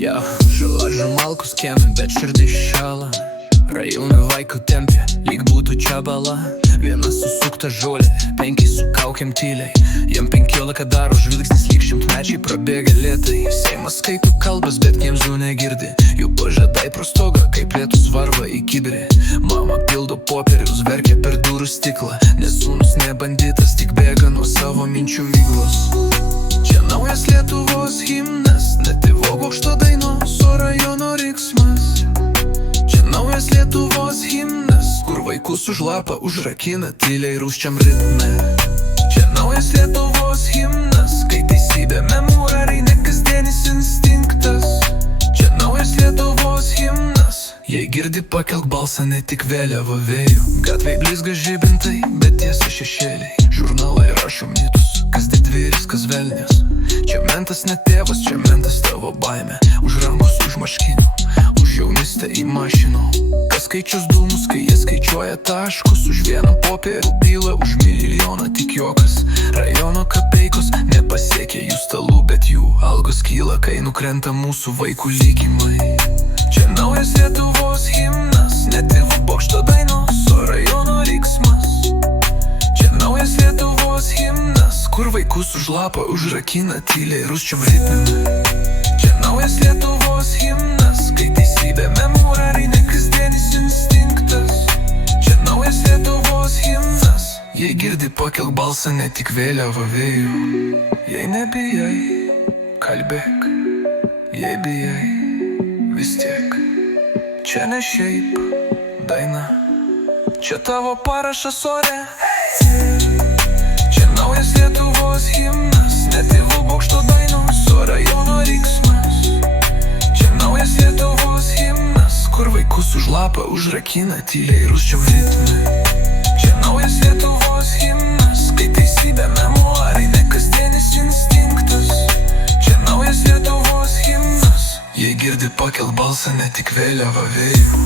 Я жила журналку з кем, bet širdis šala. Rajonų vaikų tempė, lyg būtų čia bala. Vienas susukta žolė, 5 su kaukėm tyliai. Jam 15 daro žvilgsnis, lyg šimtmečiai prabėga lėtai. Seimas skaito kalbas, bet Kemzų negirdi. Jų pažadai pro stogą, kaip lietus varva į kibirį. Mama pildo popierius, verkia per durų stiklą. Nes sūnus ne banditas, tik bėga nuo savo minčių miglos. Čia naujas Lietuvos himnas, ne tėvo bokšto dainos, o rajono riksmas. Čia naujas Lietuvos himnas, kur vaikus už lapą užrakina tyliai rūsčiam ritme. Čia naujas Lietuvos himnas, kai teisybė memuarai, ne kasdienis instinktas. Čia naujas Lietuvos himnas, jei girdi pakelk balsą, ne tik vėliava vėjų. Gatvei blizga žibintai, bet tiesa šešėliai. Žurnalai rašo mitus, kas didvyris, kas velnės. Čia mentas ne tėvas, čia mentas tavo baimė. Už rankos, už maškinių, už jaunystę į mašinų. Kas skaičius dūmus, kai jie skaičiuoja taškus. Už vieną popierių bylą, už milijoną tik juokas. Rajono kapeikos nepasiekia jų stalų, bet jų algos kyla, kai nukrenta mūsų vaikų likimai. Čia naujas Lietuvos himnas, ne tėvo bokšto dainos, o rajono riksmas. Čia naujas Lietuvos himnas, kur vaikus už lapą užrakina tyliai rūsčiam ritme. Čia naujas Lietuvos himnas, kai teisybė memuarai, ne kasdienis instinktas. Čia naujas Lietuvos himnas, jei girdi pakelk balsą, ne tik vėliava vėjų. Jei nebijai, kalbėk, jei bijai, vis tiek. Čia ne šiaip daina, čia tavo parašas ore. Čia naujas Lietuvos himnas, ne tėvo bokšto dainos, o rajono riksmas. Čia naujas Lietuvos himnas, kur vaikus už lapą užrakina tyliai rūsčiam ritme. Čia naujas Lietuvos himnas, kai teisybė memuarai, ne kasdienis instinktas. Čia naujas Lietuvos himnas, jei girdi pakelk balsą, ne tik vėliava vėjų.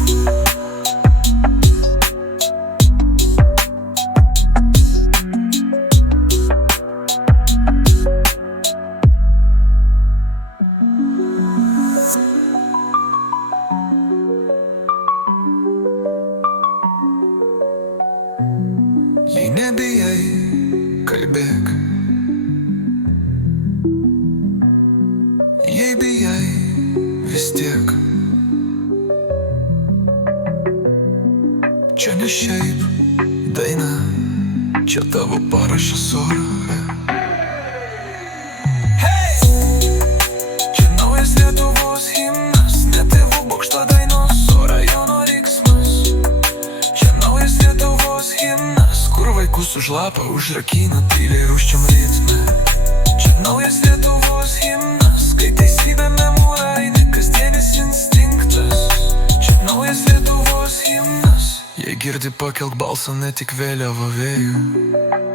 Jei nebijai, kalbėk, jei bijai, vis tiek. Čia ne šiaip daina, čia tavo parašas ore. Čia naujas Lietuvos himnas, ne tėvo bokšto dainos, o rajono riksmas. Čia naujas Lietuvos himnas, kur vaikus už lapą užrakina tyliai rūsčiam ritme. Čia naujas Lietuvos himnas, kai teisybė memuarai, ne kasdienis instinktas. Čia naujas Lietuvos himnas, jei girdi pakelk balsą, ne tik vėliava vėjų.